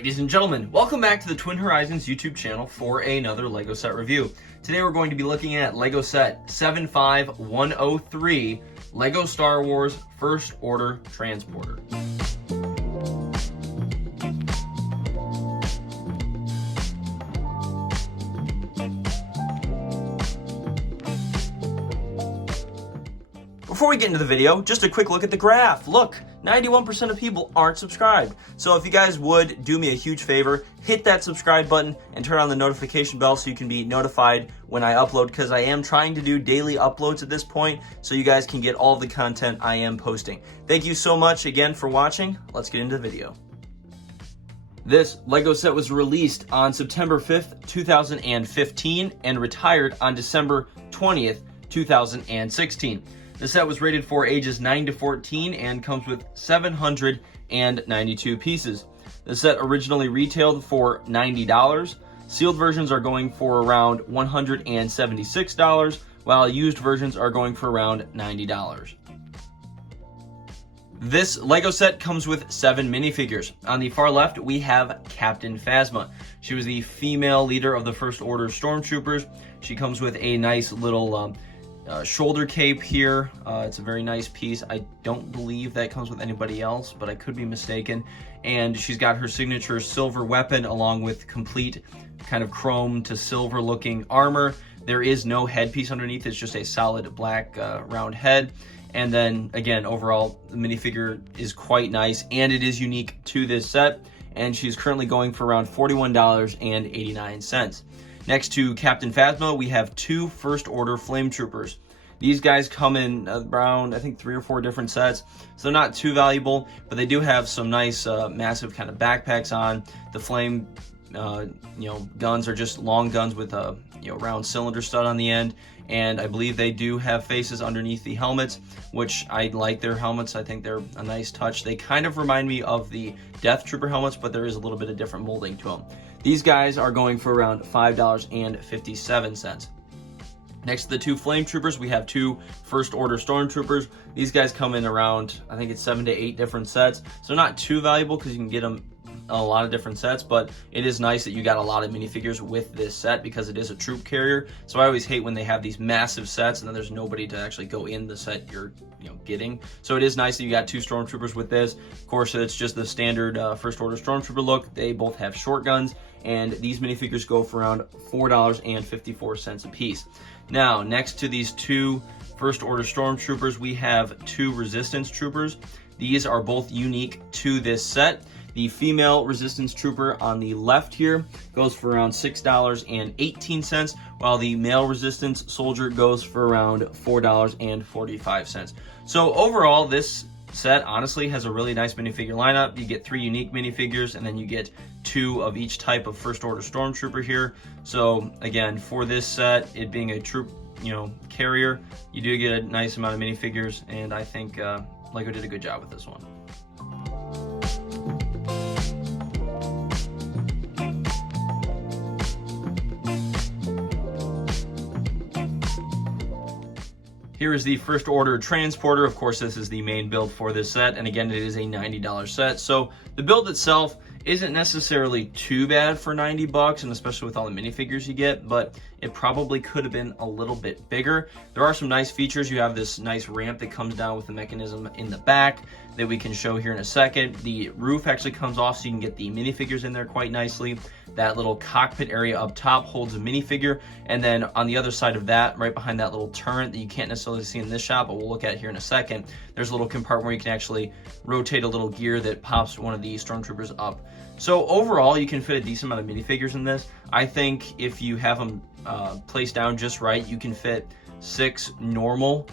Ladies and gentlemen, welcome back to the Twin Horizons YouTube channel for another LEGO set review. Today we're going to be looking at LEGO set 75103, LEGO Star Wars First Order Transporter. Before we get into the video, just a quick look at the graph. Look, 91% of people aren't subscribed. So if you guys would do me a huge favor, hit that subscribe button and turn on the notification bell so you can be notified when I upload, because I am trying to do daily uploads at this point so you guys can get all the content I am posting. Thank you so much again for watching. Let's get into the video. This LEGO set was released on September 5th, 2015 and retired on December 20th, 2016. The set was rated for ages 9 to 14 and comes with 792 pieces. The set originally retailed for $90. Sealed versions are going for around $176, while used versions are going for around $90. This LEGO set comes with 7 minifigures. On the far left, we have Captain Phasma. She was the female leader of the First Order Stormtroopers. She comes with a nice little shoulder cape here. It's a very nice piece. I don't believe that comes with anybody else, but I could be mistaken. And she's got her signature silver weapon along with complete kind of chrome to silver looking armor. There is no headpiece underneath. It's just a solid black round head. And then again, overall, the minifigure is quite nice and it is unique to this set. And she's currently going for around $41.89. Next to Captain Phasma, we have 2 First Order Flame Troopers. These guys come in around, I think, 3 or 4 different sets, so they're not too valuable, but they do have some nice, massive kind of backpacks on. The flame, guns are just long guns with a, round cylinder stud on the end, and I believe they do have faces underneath the helmets, which I like their helmets. I think they're a nice touch. They kind of remind me of the Death Trooper helmets, but there is a little bit of different molding to them. These guys are going for around $5.57. Next to the 2 Flame Troopers, we have 2 First Order Stormtroopers. These guys come in around, I think it's 7 to 8 different sets. So not too valuable because you can get them a lot of different sets, but it is nice that you got a lot of minifigures with this set because it is a troop carrier. So I always hate when they have these massive sets and then there's nobody to actually go in the set you're getting. So it is nice that you got 2 Stormtroopers with this. Of course, it's just the standard First Order Stormtrooper look. They both have short guns, and these minifigures go for around $4.54 a piece. Now, next to these 2 First Order Stormtroopers, we have 2 Resistance Troopers. These are both unique to this set. The female Resistance Trooper on the left here goes for around $6.18, while the male Resistance Soldier goes for around $4.45. So overall, this set honestly has a really nice minifigure lineup. You get 3 unique minifigures, and then you get 2 of each type of First Order Stormtrooper here. So again, for this set, it being a troop, carrier, you do get a nice amount of minifigures, and I think LEGO did a good job with this one. Here is the First Order Transporter. Of course, this is the main build for this set, and again, it is a $90 set. So the build itself isn't necessarily too bad for $90, and especially with all the minifigures you get, but it probably could have been a little bit bigger. There are some nice features. You have this nice ramp that comes down with the mechanism in the back that we can show here in a second. The roof actually comes off so you can get the minifigures in there quite nicely. That little cockpit area up top holds a minifigure, and then on the other side of that, right behind that little turret that you can't necessarily see in this shot, but we'll look at here in a second, there's a little compartment where you can actually rotate a little gear that pops one of the Stormtroopers up. So overall, you can fit a decent amount of minifigures in this. I think if you have them placed down just right, you can fit 6 normal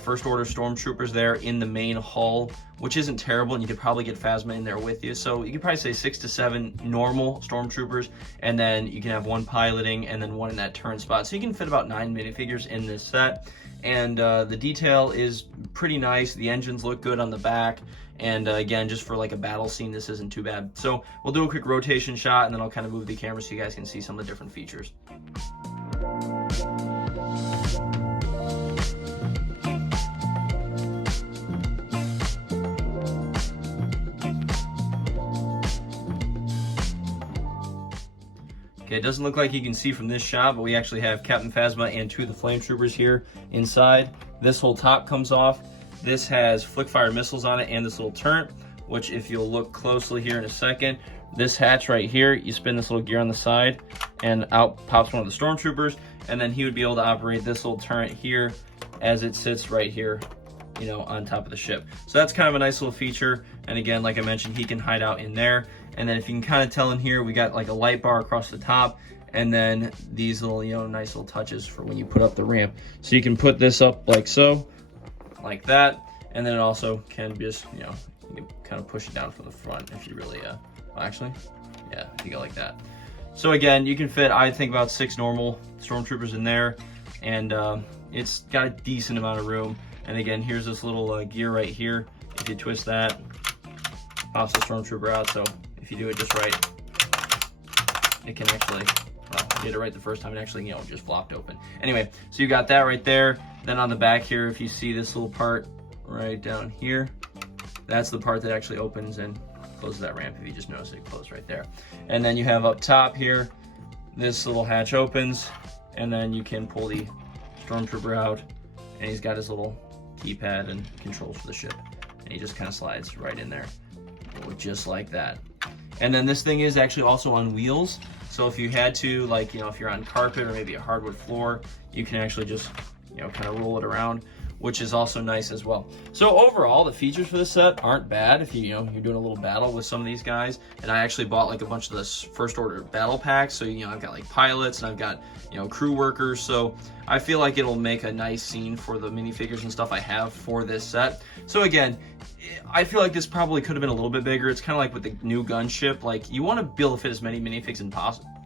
First Order Stormtroopers there in the main hull, which isn't terrible, and you could probably get Phasma in there with you. So you could probably say 6 to 7 normal Stormtroopers, and then you can have 1 piloting and then 1 in that turn spot. So you can fit about 9 minifigures in this set, and the detail is pretty nice. The engines look good on the back, and again, just for like a battle scene, this isn't too bad. So we'll do a quick rotation shot, and then I'll kind of move the camera so you guys can see some of the different features. Okay, it doesn't look like you can see from this shot, but we actually have Captain Phasma and 2 of the Flame Troopers here inside. This whole top comes off. This has flick-fire missiles on it and this little turret, which if you'll look closely here in a second, this hatch right here, you spin this little gear on the side and out pops one of the stormtroopers, and then he would be able to operate this little turret here as it sits right here, you know, on top of the ship. So that's kind of a nice little feature. And again, like I mentioned, he can hide out in there. And then if you can kind of tell in here, we got like a light bar across the top, and then these little, you know, nice little touches for when you put up the ramp. So you can put this up like so, like that, and then it also can just, you know, you can kind of push it down from the front if you really, well, actually, yeah, if you go like that. So again, you can fit, I think, about 6 normal stormtroopers in there, and it's got a decent amount of room. And again, here's this little gear right here. If you twist that, pops the stormtrooper out. So if you do it just right, it can actually, well, get it right the first time, it actually, you know, just flopped open. Anyway, so you got that right there. Then on the back here, if you see this little part right down here, that's the part that actually opens and closes that ramp. If you just notice it closed right there. And then you have up top here, this little hatch opens, and then you can pull the stormtrooper out, and he's got his little keypad and controls for the ship, and he just kind of slides right in there, just like that. And then this thing is actually also on wheels, so if you had to, like, you know, if you're on carpet or maybe a hardwood floor, you can actually just, you know, kind of roll it around, which is also nice as well. So overall, the features for the set aren't bad if you know, you're doing a little battle with some of these guys. And I actually bought like a bunch of the first order battle packs. So, you know, I've got like pilots and I've got, you know, crew workers. So I feel like it'll make a nice scene for the minifigures and stuff I have for this set. So again, I feel like this probably could have been a little bit bigger. It's kind of like with the new gunship. Like, you want to be able to fit as many minifigs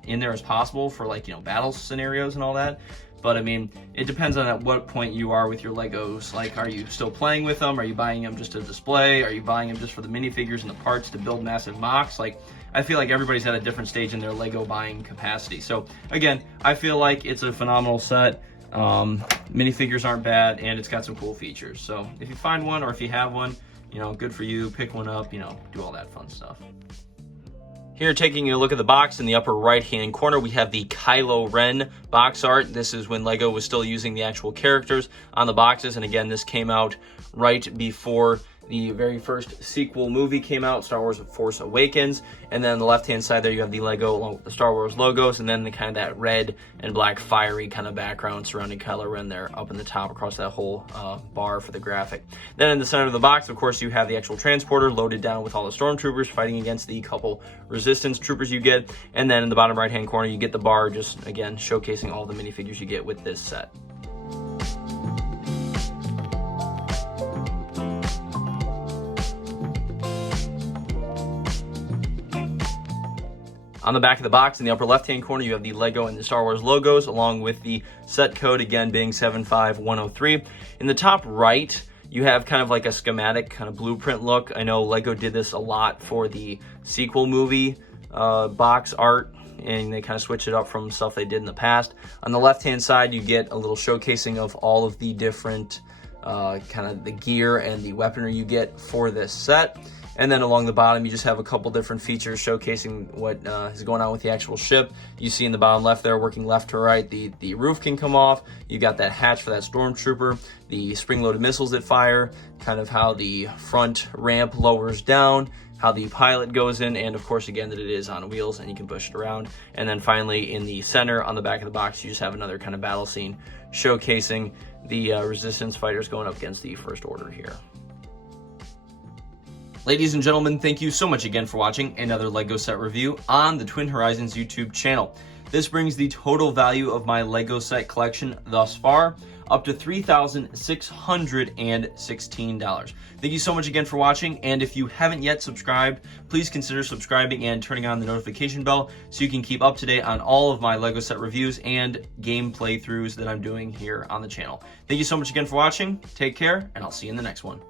in there as possible for, like, you know, battle scenarios and all that. But I mean, it depends on at what point you are with your Legos. Like, are you still playing with them? Are you buying them just to display? Are you buying them just for the minifigures and the parts to build massive mocks? Like, I feel like everybody's at a different stage in their Lego buying capacity. So again, I feel like it's a phenomenal set. Minifigures aren't bad, and it's got some cool features. So if you find one, or if you have one, you know, good for you. Pick one up, you know, do all that fun stuff. Here, taking a look at the box, in the upper right-hand corner, we have the Kylo Ren box art. This is when Lego was still using the actual characters on the boxes. And again, this came out right before the very first sequel movie came out, Star Wars Force Awakens. And then on the left-hand side there, you have the Lego along with the Star Wars logos, and then the kind of that red and black fiery kind of background surrounding Kylo Ren there up in the top across that whole bar for the graphic. Then in the center of the box, of course, you have the actual transporter loaded down with all the stormtroopers fighting against the couple resistance troopers you get. And then in the bottom right-hand corner, you get the bar, just again showcasing all the minifigures you get with this set. On the back of the box, in the upper left-hand corner, you have the Lego and the Star Wars logos, along with the set code, again, being 75103. In the top right, you have kind of like a schematic, kind of blueprint look. I know Lego did this a lot for the sequel movie box art, and they kind of switch it up from stuff they did in the past. On the left-hand side, you get a little showcasing of all of the different kind of the gear and the weaponry you get for this set. And then along the bottom, you just have a couple different features showcasing what is going on with the actual ship. You see in the bottom left there, working left to right, the roof can come off. You got that hatch for that stormtrooper, the spring-loaded missiles that fire, kind of how the front ramp lowers down, how the pilot goes in, and of course, again, that it is on wheels and you can push it around. And then finally, in the center, on the back of the box, you just have another kind of battle scene showcasing the resistance fighters going up against the First Order here. Ladies and gentlemen, thank you so much again for watching another LEGO set review on the Twin Horizons YouTube channel. This brings the total value of my LEGO set collection thus far up to $3,616. Thank you so much again for watching, and if you haven't yet subscribed, please consider subscribing and turning on the notification bell so you can keep up to date on all of my LEGO set reviews and game playthroughs that I'm doing here on the channel. Thank you so much again for watching. Take care, and I'll see you in the next one.